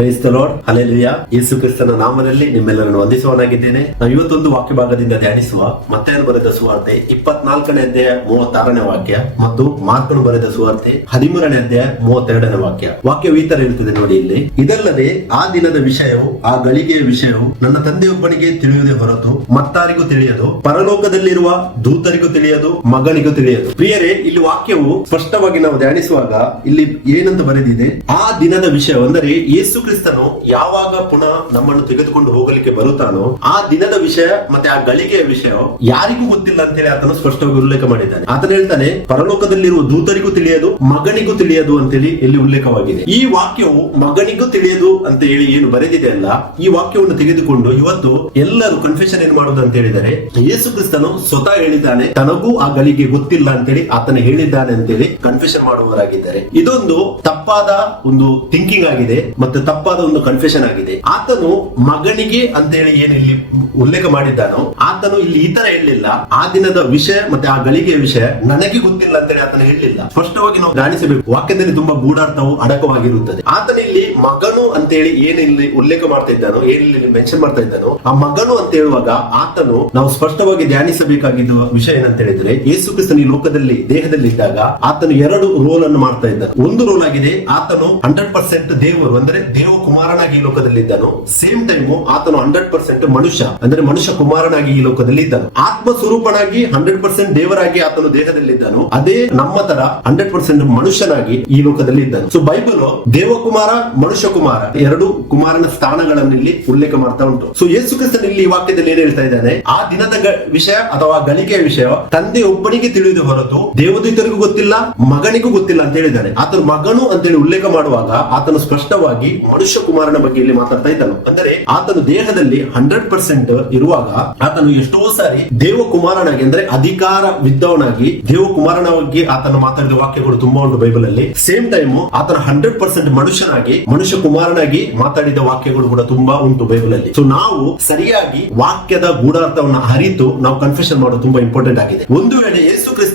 Price load lord ಯೇಸು ಕ್ರಿಸ್ತನ ನಾಮದಲ್ಲಿ ನಿಮ್ಮೆಲ್ಲರನ್ನು ವಂದಿಸುವನಾಗಿದ್ದೇನೆ ನಾವು ಇವತ್ತೊಂದು ವಾಕ್ಯ ಭಾಗದಿಂದ ಧ್ಯಾನಿಸುವ ಮತ್ತೆ ಬರೆದ ಸುವಾರ್ತೆ ಇಪ್ಪತ್ನಾಲ್ಕನೇ ಅಧ್ಯಾಯ ಮೂವತ್ತಾರನೇ ವಾಕ್ಯ ಮತ್ತು ಮಾರ್ಕನು ಬರೆದ ಸುವಾರ್ತೆ ಹದಿಮೂರನೇ ಅಧ್ಯಾಯ ಮೂವತ್ತೆರಡನೇ ವಾಕ್ಯ. ವಾಕ್ಯ ಈ ತರ ಇರ್ತದೆ ನೋಡಿ ಇಲ್ಲಿ. ಇದಲ್ಲದೆ ಆ ದಿನದ ವಿಷಯವು, ಆ ಗಳಿಗೆಯ ವಿಷಯವು ನನ್ನ ತಂದೆಯೊಬ್ಬನಿಗೆ ತಿಳಿಯುವುದೇ ಹೊರತು ಮತ್ತಾರಿಗೂ ತಿಳಿಯದು, ಪರಲೋಕದಲ್ಲಿರುವ ದೂತರಿಗೂ ತಿಳಿಯದು, ಮಗನಿಗೂ ತಿಳಿಯದು. ಪ್ರಿಯರೇ, ಇಲ್ಲಿ ವಾಕ್ಯವು ಸ್ಪಷ್ಟವಾಗಿ ನಾವು ಧ್ಯಾನಿಸುವಾಗ ಇಲ್ಲಿ ಏನಂತ ಬರೆದಿದೆ? ಆ ದಿನದ ವಿಷಯ ಅಂದರೆ ಯೇಸು ಕ್ರಿಸ್ತನು ಯಾವಾಗ ಪುನಃ ನಮ್ಮನ್ನು ತೆಗೆದುಕೊಂಡು ಹೋಗಲಿಕ್ಕೆ ಬರುತ್ತಾನೋ ಆ ದಿನದ ವಿಷಯ ಮತ್ತೆ ಆ ಗಳಿಗೆಯ ವಿಷಯ ಯಾರಿಗೂ ಗೊತ್ತಿಲ್ಲ ಅಂತ ಹೇಳಿ ಆತನು ಸ್ಪಷ್ಟವಾಗಿ ಉಲ್ಲೇಖ ಮಾಡಿದ್ದಾನೆ. ಆತನ ಹೇಳ್ತಾನೆ, ಪರಲೋಕದಲ್ಲಿರುವ ದೂತರಿಗೂ ತಿಳಿಯದು, ಮಗನಿಗೂ ತಿಳಿಯದು ಅಂತೇಳಿ ಇಲ್ಲಿ ಉಲ್ಲೇಖವಾಗಿದೆ. ಈ ವಾಕ್ಯವು ಮಗನಿಗೂ ತಿಳಿಯದು ಅಂತ ಹೇಳಿ ಏನು ಬರೆದಿದೆ ಅಲ್ಲ, ಈ ವಾಕ್ಯವನ್ನು ತೆಗೆದುಕೊಂಡು ಇವತ್ತು ಎಲ್ಲರೂ ಕನ್ಫೆಷನ್ ಏನ್ ಮಾಡುದು ಅಂತ ಹೇಳಿದರೆ, ಯೇಸು ಕ್ರಿಸ್ತನು ಸ್ವತಃ ಹೇಳಿದ್ದಾನೆ, ತನಗೂ ಆ ಗಳಿಗೆ ಗೊತ್ತಿಲ್ಲ ಅಂತೇಳಿ ಆತನ ಹೇಳಿದ್ದಾನೆ ಅಂತೇಳಿ ಕನ್ಫೆಷನ್ ಮಾಡುವವರಾಗಿದ್ದಾರೆ. ಇದೊಂದು ತಪ್ಪಾದ ಒಂದು ಥಿಂಕಿಂಗ್ ಆಗಿದೆ, ಮತ್ತೆ ತಪ್ಪಾದ ಒಂದು ಕನ್ಫೆಷನ್ ಆಗಿದೆ. ಆತನು ಮಗನಿಗೆ ಅಂತೇಳಿ ಏನು ಇಲ್ಲಿ ಉಲ್ಲೇಖ ಮಾಡಿದ್ದಾನೋ, ಆತನು ಇಲ್ಲಿ ಈ ತರ ಹೇಳಲಿಲ್ಲ. ಆ ದಿನದ ವಿಷಯ ಮತ್ತೆ ಆ ಗಳಿಗೆಯ ವಿಷಯ ನನಗೆ ಗೊತ್ತಿಲ್ಲ ಅಂತೇಳಿ ಆತನು ಹೇಳಲಿಲ್ಲ. ಸ್ಪಷ್ಟವಾಗಿ ನಾವು ಗಾಣಿಸಬೇಕು ವಾಕ್ಯದಲ್ಲಿ ತುಂಬಾ ಗೂಢಾರ್ಥವು ಅಡಕವಾಗಿರುತ್ತದೆ. ಆತನ ಇಲ್ಲಿ ಮಗನು ಅಂತೇಳಿ ಏನು ಇಲ್ಲಿ ಉಲ್ಲೇಖ ಮಾಡ್ತಾ ಇದ್ದಾನೋ, ಏನ್ ಇಲ್ಲಿ ಮೆನ್ಷನ್ ಮಾಡ್ತಾ ಇದ್ದಾನೋ, ಆ ಮಗನು ಅಂತ ಹೇಳುವಾಗ ಆತನು ನಾವು ಸ್ಪಷ್ಟವಾಗಿ ಧ್ಯಾನಿಸಬೇಕಾಗಿದ್ದ ವಿಷಯ ಏನಂತ ಹೇಳಿದ್ರೆ ಯೇಸು ಕ್ರಿಸ್ತನ ಈ ಲೋಕದಲ್ಲಿ, ದೇಹದಲ್ಲಿ ಇದ್ದಾಗ ಆತನು ಎರಡು ರೋಲ್ ಅನ್ನು ಮಾಡ್ತಾ ಇದ್ದಾನೆ ಒಂದು ರೋಲ್ ಆಗಿದೆ ಆತನು ಹಂಡ್ರೆಡ್ ಪರ್ಸೆಂಟ್ ದೇವರು, ಅಂದ್ರೆ ದೇವ ಕುಮಾರನಾಗಿ ಈ ಲೋಕದಲ್ಲಿ ಇದ್ದನು ಸೇಮ್ ಟೈಮು ಆತನು ಹಂಡ್ರೆಡ್ ಪರ್ಸೆಂಟ್ ಮನುಷ್ಯ. ಅಂದ್ರೆ ಮನುಷ್ಯ ಕುಮಾರನಾಗಿ ಈ ಲೋಕದಲ್ಲಿ ಇದ್ದಾನೆ ಆತ್ಮ ಸ್ವರೂಪನಾಗಿ ಹಂಡ್ರೆಡ್ ಪರ್ಸೆಂಟ್ ದೇವರಾಗಿ ಆತನು ದೇಹದಲ್ಲಿ ಇದ್ದನು ಅದೇ ನಮ್ಮ ತರ ಹಂಡ್ರೆಡ್ ಪರ್ಸೆಂಟ್ ಮನುಷ್ಯನಾಗಿ ಈ ಲೋಕದಲ್ಲಿ ಇದ್ದನು ಸೊ ಬೈಬಲ್ ದೇವಕುಮಾರ ಮನುಷ್ಯ ಕುಮಾರ ಎರಡು ಕುಮಾರನ ಸ್ಥಾನಗಳನ್ನು ಇಲ್ಲಿ ಉಲ್ಲೇಖ ಮಾಡ್ತಾ ಉಂಟು. ಸೊ ಯೇಸು ಕ್ರಿಸ್ತನ್ ಇಲ್ಲಿ ಈ ವಾಕ್ಯದಲ್ಲಿ ಏನ್ ಹೇಳ್ತಾ ಇದ್ದಾನೆ? ಆ ದಿನದ ವಿಷಯ ಅಥವಾ ಗಳಿಕೆಯ ವಿಷಯ ತಂದೆ ಒಬ್ಬನಿಗೆ ತಿಳಿದು ಹೊರತು ದೇವದೂತರಿಗೂ ಗೊತ್ತಿಲ್ಲ, ಮಗನಿಗೂ ಗೊತ್ತಿಲ್ಲ ಅಂತ ಹೇಳಿದ್ದಾನೆ. ಆತನ ಮಗನು ಅಂತೇಳಿ ಉಲ್ಲೇಖ ಮಾಡುವಾಗ ಆತನು ಸ್ಪಷ್ಟವಾಗಿ ಮನುಷ್ಯ ಕುಮಾರನ ಬಗ್ಗೆ ಇಲ್ಲಿ ಮಾತಾಡ್ತಾ ಇದ್ದಾನೆ. ಅಂದರೆ ಆತನ ದೇಹದಲ್ಲಿ ಹಂಡ್ರೆಡ್ ಪರ್ಸೆಂಟ್ ಇರುವಾಗ ಆತನು ಎಷ್ಟೋ ಸಾರಿ ದೇವ ಕುಮಾರನಾಗಿ ಅಂದ್ರೆ ಅಧಿಕಾರ ವಿದ್ದವನಾಗಿ ಬಗ್ಗೆ ಆತನು ಮಾತಾಡಿದ ವಾಕ್ಯಗಳು ತುಂಬಾ ಉಂಟು ಬೈಬಲ್ ಅಲ್ಲಿ ಸೇಮ್ ಟೈಮ್ ಆತನ ಹಂಡ್ರೆಡ್ ಪರ್ಸೆಂಟ್ ಮನುಷ್ಯನಾಗಿ ಮನುಷ್ಯ ಕುಮಾರನಾಗಿ ಮಾತಾಡಿದ ವಾಕ್ಯಗಳು ಕೂಡ ತುಂಬಾ ಉಂಟು ಬೈಬಲ್ ಅಲ್ಲಿ ಸೊ ನಾವು ಸರಿಯಾಗಿ ವಾಕ್ಯದ ಗೂಢಾರ್ಥವನ್ನ ಅರಿತು ನಾವು ಕನ್ಫೆಷನ್ ಮಾಡೋದು ತುಂಬಾ ಇಂಪಾರ್ಟೆಂಟ್ ಆಗಿದೆ. ಒಂದು ವೇಳೆ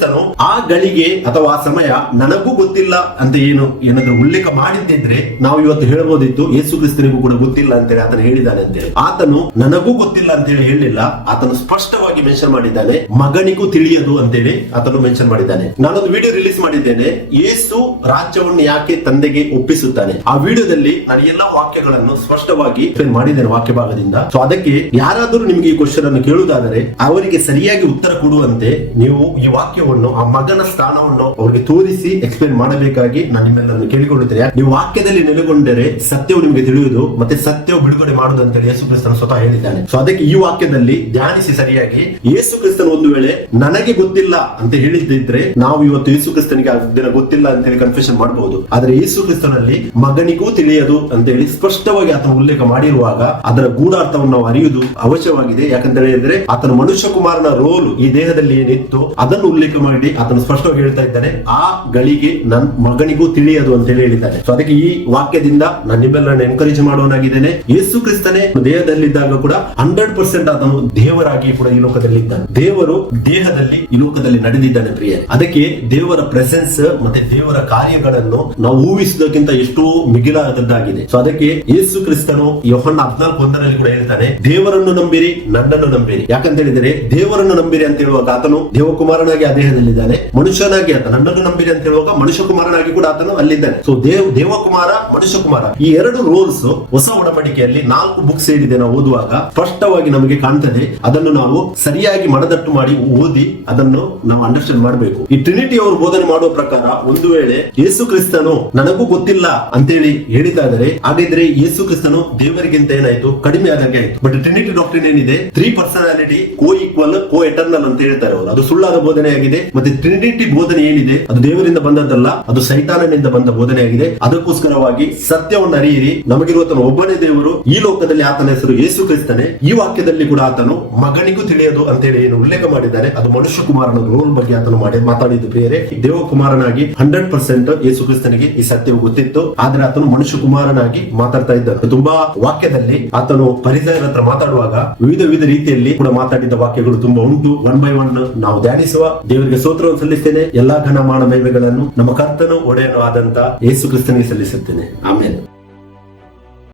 ಕ್ರಿಸ್ತನು ಆ ಗಳಿಗೆ ಅಥವಾ ಆ ಸಮಯ ನನಗೂ ಗೊತ್ತಿಲ್ಲ ಅಂತ ಏನು ಏನಾದ್ರೂ ಉಲ್ಲೇಖ ಮಾಡಿದ್ದಿದ್ರೆ ನಾವು ಇವತ್ತು ಹೇಳಬಹುದಿತ್ತು ಯೇಸು ಕ್ರಿಸ್ತನಿಗೂ ಕೂಡ ಗೊತ್ತಿಲ್ಲ ಅಂತೇಳಿ ಆತನು ಹೇಳಿದ್ದಾನೆ ಅಂತೇಳಿ ಆತನು ನನಗೂ ಗೊತ್ತಿಲ್ಲ ಅಂತೇಳಿ ಹೇಳಿಲ್ಲ, ಆತನು ಸ್ಪಷ್ಟವಾಗಿ ಮೆನ್ಷನ್ ಮಾಡಿದ್ದಾನೆ, ಮಗನಿಗೂ ತಿಳಿಯದು ಅಂತೇಳಿ ಆತನು ಮೆನ್ಷನ್ ಮಾಡಿದ್ದಾನೆ. ನಾನೊಂದು ವಿಡಿಯೋ ರಿಲೀಸ್ ಮಾಡಿದ್ದೇನೆ ಯೇಸು ರಾಜ್ಯವನ್ನು ಯಾಕೆ ತಂದೆಗೆ ಒಪ್ಪಿಸುತ್ತಾನೆ? ಆ ವಿಡಿಯೋದಲ್ಲಿ ನಾನು ಎಲ್ಲಾ ವಾಕ್ಯಗಳನ್ನು ಸ್ಪಷ್ಟವಾಗಿ ಮಾಡಿದ್ದೇನೆ ವಾಕ್ಯ ಭಾಗದಿಂದ ಸೊ ಅದಕ್ಕೆ ಯಾರಾದರೂ ನಿಮಗೆ ಈ ಕ್ವಶನ್ ಅನ್ನು ಕೇಳುವುದಾದರೆ, ಅವರಿಗೆ ಸರಿಯಾಗಿ ಉತ್ತರ ಕೊಡುವಂತೆ ನೀವು ಈ ವಾಕ್ಯವನ್ನು ಆ ಮಗನ ಸ್ಥಾನವನ್ನು ಅವರಿಗೆ ತೋರಿಸಿ ಎಕ್ಸ್ಪ್ಲೇನ್ ಮಾಡಬೇಕಾಗಿ ನಾನು ನಿಮ್ಮೆಲ್ಲರನ್ನು ಕೇಳಿಕೊಳ್ಳುತ್ತೇನೆ. ನೀವು ವಾಕ್ಯದಲ್ಲಿ ನೆಲೆಗೊಂಡರೆ ಸತ್ಯವು ನಿಮಗೆ ತಿಳಿಯುವುದು ಮತ್ತೆ ಸತ್ಯವು ಬಿಡುಗಡೆ ಮಾಡುವುದು ಅಂತೇಳಿ ಯೇಸು ಕ್ರಿಸ್ತನು ಸ್ವತಃ ಹೇಳಿದ್ದಾನೆ. ಸೊ ಅದಕ್ಕೆ ಈ ವಾಕ್ಯದಲ್ಲಿ ಧ್ಯಾನಿಸಿ ಸರಿಯಾಗಿ. ಯೇಸು ಕ್ರಿಸ್ತನು ಒಂದು ವೇಳೆ ನನಗೆ ಗೊತ್ತಿಲ್ಲ ಅಂತ ಹೇಳಿದ್ದಿದ್ರೆ ನಾವು ಇವತ್ತು ಯೇಸು ಕ್ರಿಸ್ತನಿಗೆ ಆ ದಿನ ಗೊತ್ತಿಲ್ಲ ಅಂತ ಹೇಳಿ ಕನ್ಫ್ಯೂಷನ್ ಮಾಡಬಹುದು ಆದ್ರೆ ಯೇಸು ಕ್ರಿಸ್ತನಲ್ಲಿ ಮಗನಿಗೂ ತಿಳಿಯದು ಅಂತ ಹೇಳಿ ಸ್ಪಷ್ಟವಾಗಿ ಆತನ ಉಲ್ಲೇಖ ಮಾಡಿರುವಾಗ ಅದರ ಗೂಢಾರ್ಥವನ್ನು ನಾವು ಅರಿಯುವುದು ಅವಶ್ಯವಾಗಿದೆ. ಯಾಕಂತ ಹೇಳಿದ್ರೆ ಆತನ ಮನುಷ್ಯ ಕುಮಾರನ ರೋಲ್ ಈ ದೇಹದಲ್ಲಿ ಏನಿತ್ತು ಅದನ್ನು ಉಲ್ಲೇಖ ಮಾಡಿ ಆತನು ಸ್ಪಷ್ಟವಾಗಿ ಹೇಳ್ತಾ ಇದ್ದಾನೆ, ಆ ಗಳಿಗೆ ನನ್ನ ಮಗನಿಗೂ ತಿಳಿಯದು ಅಂತ ಹೇಳಿ ಹೇಳಿದ್ದಾನೆ. ಸೊ ಅದಕ್ಕೆ ಈ ವಾಕ್ಯದಿಂದ ನಾನು ನಿಮ್ಮೆಲ್ಲರನ್ನು ಎನ್ಕರೇಜ್ ಮಾಡುವನಾಗಿದ್ದೇನೆ ಯೇಸು ಕ್ರಿಸ್ತನೇ ದೇಹದಲ್ಲಿದ್ದಾಗ ಕೂಡ ಹಂಡ್ರೆಡ್ ಪರ್ಸೆಂಟ್ ಆತನು ದೇವರಾಗಿ ಕೂಡ ಈ ಲೋಕದಲ್ಲಿ ಇದ್ದಾನೆ ದೇವರು ದೇಹದಲ್ಲಿ ಈ ಲೋಕದಲ್ಲಿ ನಡೆದಿದ್ದಾನೆ ಪ್ರಿಯ ಅದಕ್ಕೆ ದೇವರ ಪ್ರೆಸೆನ್ಸ್ ಮತ್ತೆ ದೇವರ ಕಾರ್ಯಗಳನ್ನು ನಾವು ಊಹಿಸುವುದಕ್ಕಿಂತ ಎಷ್ಟೋ ಮಿಗಿಲಾದದ್ದಾಗಿದೆ. ಸೊ ಅದಕ್ಕೆ ಯೇಸು ಕ್ರಿಸ್ತನು ಯೋಹನ್ ಹದಿನಾಲ್ಕು ಒಂದರಲ್ಲಿ ಕೂಡ ಹೇಳ್ತಾನೆ, ದೇವರನ್ನು ನಂಬಿರಿ, ನನ್ನನ್ನು ನಂಬಿರಿ. ಯಾಕಂತ ಹೇಳಿದರೆ, ದೇವರನ್ನು ನಂಬಿರಿ ಅಂತ ಹೇಳುವಾಗ ಆತನು ದೇವಕುಮಾರನಾಗಿ ಆ ದೇಹದಲ್ಲಿದ್ದಾನೆ ಮನುಷ್ಯನಾಗಿ ಆತ, ನನ್ನನ್ನು ನಂಬಿರಿ ಅಂತ ಹೇಳುವಾಗ ಮನುಷ್ಯ ಕುಮಾರನಾಗಿ ಕೂಡ ಆತನು ಅಲ್ಲಿದ್ದಾನೆ. ಸೊ ದೇವ್, ದೇವಕುಮಾರ ಮನುಷ್ಯ ಕುಮಾರ ಈ ಎರಡು ರೋಲ್ಸ್ ಹೊಸ ಒಡಂಬಡಿಕೆಯಲ್ಲಿ ನಾಲ್ಕು ಬುಕ್ಸ್ ಏನಿದೆ ನಾವು ಓದುವಾಗ. ಸ್ಪಷ್ಟವಾಗಿ ನಮಗೆ ಕಾಣ್ತದೆ, ಅದನ್ನು ನಾವು ಸರಿಯಾಗಿ ಮಡದಟ್ಟು ಮಾಡಿ ಓದಿ ಅದನ್ನು ನಾವು ಅಂಡರ್ಸ್ಟ್ಯಾಂಡ್ ಮಾಡಬೇಕು. ಈ ಟ್ರಿನಿಟಿ ಅವರು ಬೋಧನೆ ಮಾಡುವ ಪ್ರಕಾರ ಒಂದು ವೇಳೆ ಯೇಸು ಕ್ರಿಸ್ತನು ನನಗೂ ಗೊತ್ತಿಲ್ಲ ಅಂತೇಳಿ ಹೇಳಿದಾದರೆ ಹಾಗಿದ್ರೆ ಯೇಸು ಕ್ರಿಸ್ತನು ದೇವರಿಗಿಂತ ಏನಾಯ್ತು? ಕಡಿಮೆ ಆದಂಗೆ ಆಯ್ತು. ಬಟ್ ಟ್ರಿನಿಟಿ ಡಾಕ್ಟರ್ ಏನಿದೆ? Three personality coequal coeternal ಅಂತ ಹೇಳ್ತಾರೆ ಅವರು. ಅದು ಸುಳ್ಳಾದ ಬೋಧನೆ ಆಗಿದೆ ಮತ್ತೆ ಟ್ರಿನಿಟಿ ಬೋಧನೆ ಏನಿದೆ? ಅದು ದೇವರಿಂದ ಬಂದದ್ದಲ್ಲ, ಅದು ಸೈತಾನನಿಂದ ಬಂದ ಬೋಧನೆಯಾಗಿದೆ ಅದಕ್ಕೋಸ್ಕರವಾಗಿ ಸತ್ಯವನ್ನು ಅರಿಯಿರಿ. ನಮಗಿರುವತನು ಒಬ್ಬನೇ ದೇವರು. ಈ ಲೋಕದಲ್ಲಿ ಆತನ ಹೆಸರು ಯೇಸು ಕ್ರಿಸ್ತನೆ. ಈ ವಾಕ್ಯದಲ್ಲಿ ಕೂಡ ಆತನು ಮಗನಿಗೂ ತಿಳಿಯದು ಅಂತ ಹೇಳಿ ಏನು ಉಲ್ಲೇಖ ಮಾಡಿದ್ದಾರೆ. ಅದು ಮನುಷ್ಯ ಕುಮಾರನ ರೋಲ್ ಬಗ್ಗೆ ಆತನು ಮಾಡಿ, ಮಾತಾಡಿದ್ದು ಬೇರೆ. ದೇವಕುಮಾರನಾಗಿ ಹಂಡ್ರೆಡ್ ಪರ್ಸೆಂಟ್ ಯೇಸು ಕ್ರಿಸ್ತನಿಗೆ ಈ ಸತ್ಯವು ಗೊತ್ತಿತ್ತು. ಆದ್ರೆ ಆತನು ಮನುಷ್ಯ ಕುಮಾರನಾಗಿ ಮಾತಾಡ್ತಾ ಇದ್ದಾನೆ. ತುಂಬಾ ವಾಕ್ಯದಲ್ಲಿ ಆತನು ಪರಿಸರ ಹತ್ರ ಮಾತಾಡುವಾಗ ವಿವಿಧ ವಿವಿಧ ರೀತಿಯಲ್ಲಿ ಕೂಡ ಮಾತಾಡಿದ ವಾಕ್ಯಗಳು ತುಂಬಾ ಉಂಟು. ಒನ್ ಬೈ ಒನ್ ನಾವು ಧ್ಯಾನಿಸುವ. ದೇವರಿಗೆ ಸ್ತೋತ್ರವನ್ನು ಸಲ್ಲಿಸ್ತೇನೆ. ಎಲ್ಲಾ ಘನ ಮಾನ ಮಹಿಮೆಗಳನ್ನು ನಮ್ಮ ಕರ್ತನು ಒಡೆಯನು ಆದಂತ ಯೇಸು ಕ್ರಿಸ್ತನಿಗೆ ಸಲ್ಲಿಸುತ್ತೇನೆ. ಆಮೇಲೆ